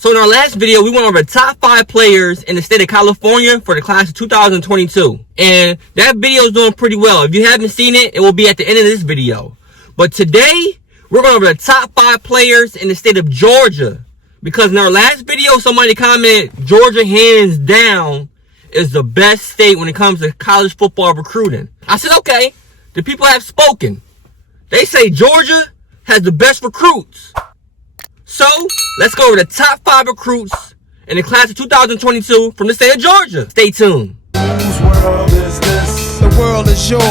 So in our last video, we went over the top 5 players in the state of California for the class of 2022. And that video is doing pretty well. If you haven't seen it, it will be at the end of this video. But today, we're going over the top 5 players in the state of Georgia. Because in our last video, somebody commented, Georgia hands down is the best state when it comes to college football recruiting. I said, okay, the people have spoken. They say Georgia has the best recruits. So, let's go over the top 5 recruits in the class of 2022 from the state of Georgia. Stay tuned. Whose world is this? The world is yours.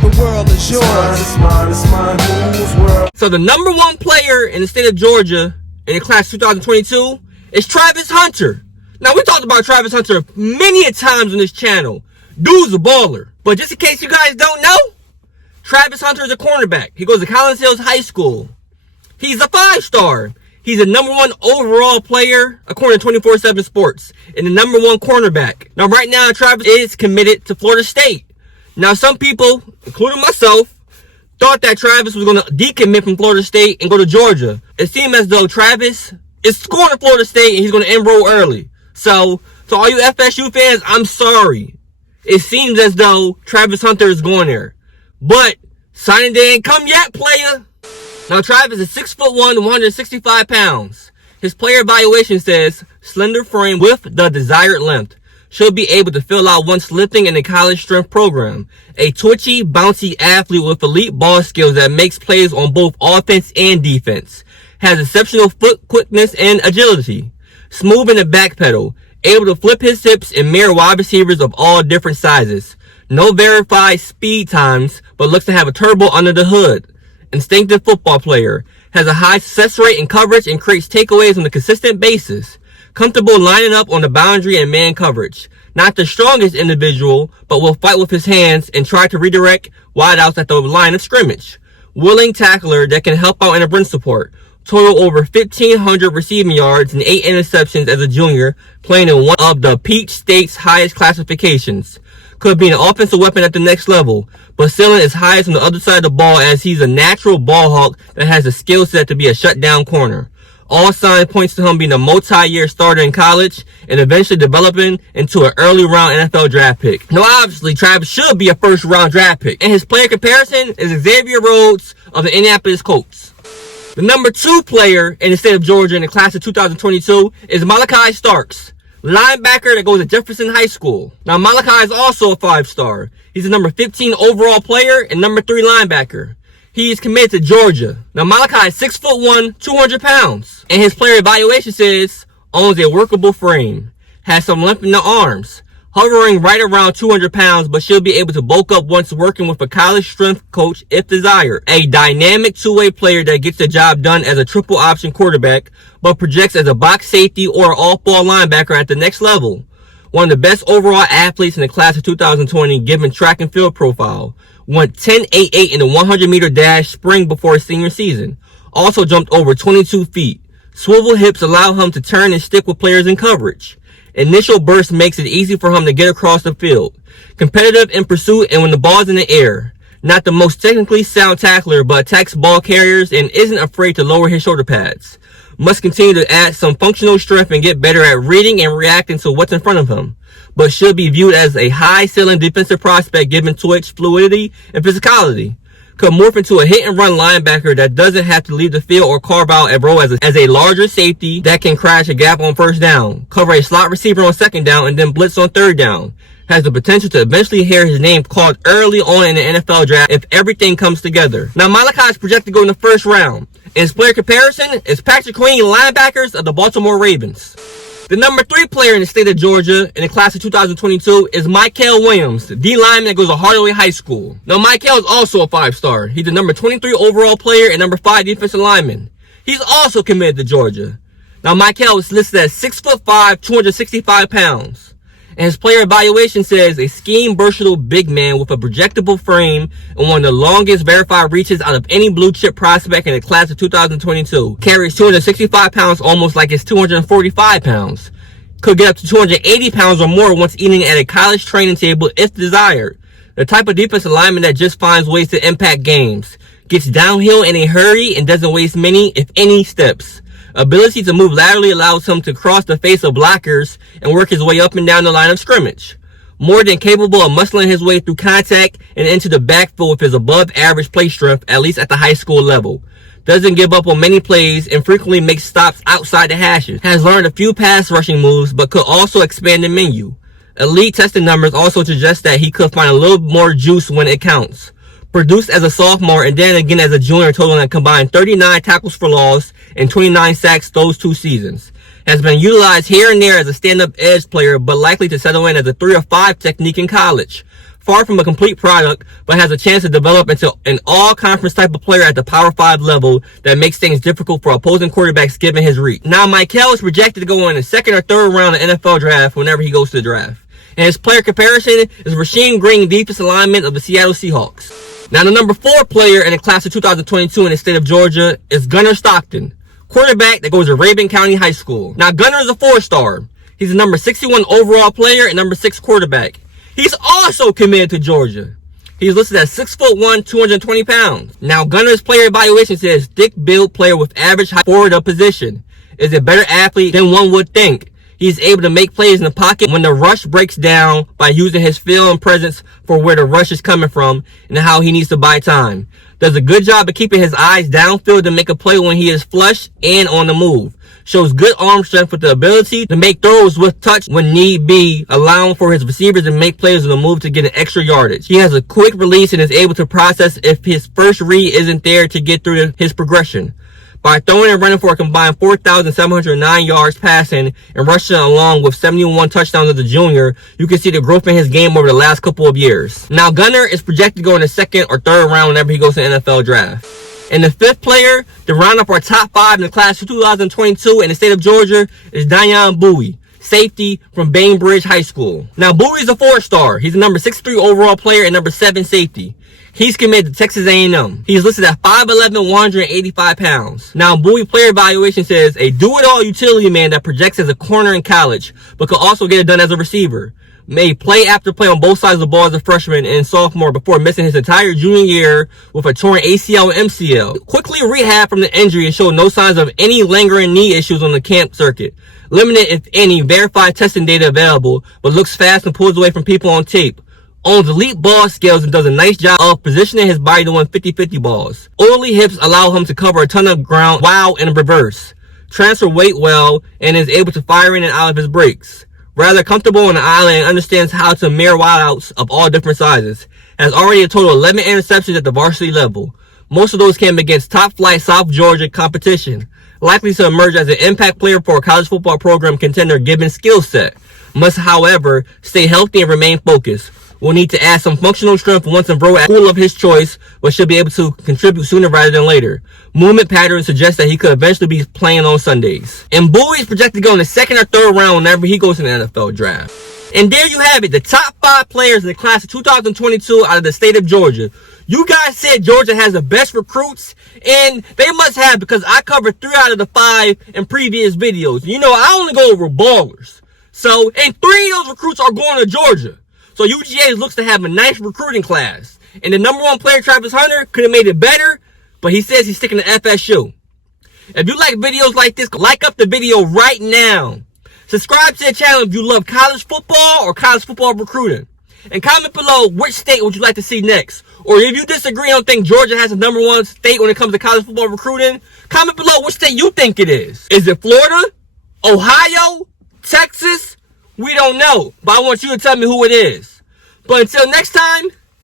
The world is yours. It's mine. Whose world? So the number 1 player in the state of Georgia in the class of 2022 is Travis Hunter. Now, we talked about Travis Hunter many a times on this channel. Dude's a baller. But just in case you guys don't know, Travis Hunter is a cornerback. He goes to Collins Hills High School. He's a 5-star. He's the number 1 overall player, according to 24/7 Sports, and the number 1 cornerback. Now, right now, Travis is committed to Florida State. Now, some people, including myself, thought that Travis was going to decommit from Florida State and go to Georgia. It seemed as though Travis is going to Florida State and he's going to enroll early. So, to all you FSU fans, I'm sorry. It seems as though Travis Hunter is going there. But, signing day ain't come yet, player. Now, Travis is 6'1", 165 pounds. His player evaluation says, slender frame with the desired length. Should be able to fill out once lifting in the college strength program. A twitchy, bouncy athlete with elite ball skills that makes plays on both offense and defense. Has exceptional foot quickness and agility. Smooth in the back pedal. Able to flip his hips and mirror wide receivers of all different sizes. No verified speed times, but looks to have a turbo under the hood. Instinctive football player. Has a high success rate in coverage and creates takeaways on a consistent basis. Comfortable lining up on the boundary and man coverage. Not the strongest individual, but will fight with his hands and try to redirect wideouts at the line of scrimmage. Willing tackler that can help out in a run support. Total over 1,500 receiving yards and 8 interceptions as a junior, playing in one of the Peach State's highest classifications. Could be an offensive weapon at the next level, but ceiling is highest on the other side of the ball as he's a natural ball hawk that has the skill set to be a shutdown corner. All signs points to him being a multi-year starter in college and eventually developing into an early round NFL draft pick. Now, obviously, Travis should be a first round draft pick, and his player comparison is Xavier Rhodes of the Indianapolis Colts. The number 2 player in the state of Georgia in the class of 2022 is Malachi Starks, linebacker that goes to Jefferson High School. Now, Malachi is also a 5-star. He's the number 15 overall player and number 3 linebacker. He is committed to Georgia. Now, Malachi is 6'1", 200 pounds. And his player evaluation says, owns a workable frame. Has some length in the arms. Hovering right around 200 pounds, but she'll be able to bulk up once working with a college strength coach if desired. A dynamic 2-way player that gets the job done as a triple option quarterback, but projects as a box safety or off-ball linebacker at the next level. One of the best overall athletes in the class of 2020 given track and field profile. Went 10.88 in the 100-meter dash spring before his senior season. Also jumped over 22 feet. Swivel hips allow him to turn and stick with players in coverage. Initial burst makes it easy for him to get across the field. Competitive in pursuit and when the ball's in the air. Not the most technically sound tackler, but attacks ball carriers and isn't afraid to lower his shoulder pads. Must continue to add some functional strength and get better at reading and reacting to what's in front of him. But should be viewed as a high-ceiling defensive prospect given twitch, fluidity, and physicality. Could morph into a hit-and-run linebacker that doesn't have to leave the field or carve out a role as a larger safety that can crash a gap on first down, cover a slot receiver on second down, and then blitz on third down. Has the potential to eventually hear his name called early on in the NFL draft if everything comes together. Now, Malachi is projected to go in the first round. In his player comparison is Patrick Queen, linebackers of the Baltimore Ravens. The number 3 player in the state of Georgia in the class of 2022 is Michael Williams, the D lineman that goes to Hardaway High School. Now, Michael is also a 5-star. He's the number 23 overall player and number 5 defensive lineman. He's also committed to Georgia. Now, Michael is listed as 6'5", 265 pounds. And his player evaluation says a scheme versatile big man with a projectable frame and one of the longest verified reaches out of any blue chip prospect in the class of 2022. Carries 265 pounds almost like it's 245 pounds. Could get up to 280 pounds or more once eating at a college training table if desired. The type of defensive lineman that just finds ways to impact games. Gets downhill in a hurry and doesn't waste many, if any, steps. Ability to move laterally allows him to cross the face of blockers and work his way up and down the line of scrimmage. More than capable of muscling his way through contact and into the backfield with his above average play strength, at least at the high school level. Doesn't give up on many plays and frequently makes stops outside the hashes. Has learned a few pass rushing moves but could also expand the menu. Elite testing numbers also suggest that he could find a little more juice when it counts. Produced as a sophomore and then again as a junior, totaling a combined 39 tackles for loss and 29 sacks those 2 seasons. Has been utilized here and there as a stand-up edge player, but likely to settle in as a 3 or 5 technique in college. Far from a complete product, but has a chance to develop into an all-conference type of player at the Power 5 level that makes things difficult for opposing quarterbacks given his reach. Now, Michael is projected to go in the 2nd or 3rd round of the NFL draft whenever he goes to the draft. And his player comparison is Rasheem Green, defensive lineman of the Seattle Seahawks. Now, the number 4 player in the class of 2022 in the state of Georgia is Gunnar Stockton, quarterback that goes to Rabun County High School. Now, Gunnar is a 4-star. He's a number 61 overall player and number 6 quarterback. He's also committed to Georgia. He's listed as 6'1", 220 pounds. Now, Gunnar's player evaluation says thick-built player with average height for the position. Is a better athlete than one would think. He's able to make plays in the pocket when the rush breaks down by using his feel and presence for where the rush is coming from and how he needs to buy time. Does a good job of keeping his eyes downfield to make a play when he is flush and on the move. Shows good arm strength with the ability to make throws with touch when need be, allowing for his receivers to make plays on the move to get an extra yardage. He has a quick release and is able to process if his first read isn't there to get through his progression. By throwing and running for a combined 4,709 yards passing and rushing along with 71 touchdowns as a junior, you can see the growth in his game over the last couple of years. Now, Gunnar is projected to go in the 2nd or 3rd round whenever he goes to the NFL draft. And the 5th player to round up our top 5 in the class of 2022 in the state of Georgia is Dionte Bowie, safety from Bainbridge High School. Now, Bowie is a 4-star. He's a number 63 overall player and number 7 safety. He's committed to Texas A&M. He's listed at 5'11", 185 pounds. Now, Bowie player evaluation says a do-it-all utility man that projects as a corner in college, but could also get it done as a receiver. Made play after play on both sides of the ball as a freshman and sophomore before missing his entire junior year with a torn ACL and MCL. Quickly rehabbed from the injury and showed no signs of any lingering knee issues on the camp circuit. Limited, if any, verified testing data available, but looks fast and pulls away from people on tape. Owns elite ball skills and does a nice job of positioning his body to win 50-50 balls. Oily hips allow him to cover a ton of ground while in reverse. Transfer weight well and is able to fire in and out of his breaks. Rather comfortable on the island and understands how to mirror wideouts of all different sizes. Has already a total of 11 interceptions at the varsity level. Most of those came against top-flight South Georgia competition. Likely to emerge as an impact player for a college football program contender given skill set. Must, however, stay healthy and remain focused. Will need to add some functional strength once enrolled at school of his choice, but should be able to contribute sooner rather than later. Movement patterns suggest that he could eventually be playing on Sundays. And Bowie is projected to go in the 2nd or 3rd round whenever he goes to the NFL draft. And there you have it, the top 5 players in the class of 2022 out of the state of Georgia. You guys said Georgia has the best recruits, and they must have, because I covered 3 out of the 5 in previous videos. You know, I only go over ballers. So, and 3 of those recruits are going to Georgia. So UGA looks to have a nice recruiting class. And the number 1 player, Travis Hunter, could have made it better, but he says he's sticking to FSU. If you like videos like this, like up the video right now. Subscribe to the channel if you love college football or college football recruiting. And comment below which state would you like to see next. Or if you disagree and think Georgia has the number 1 state when it comes to college football recruiting, comment below which state you think it is. Is it Florida? Ohio? Texas? We don't know, but I want you to tell me who it is. But until next time,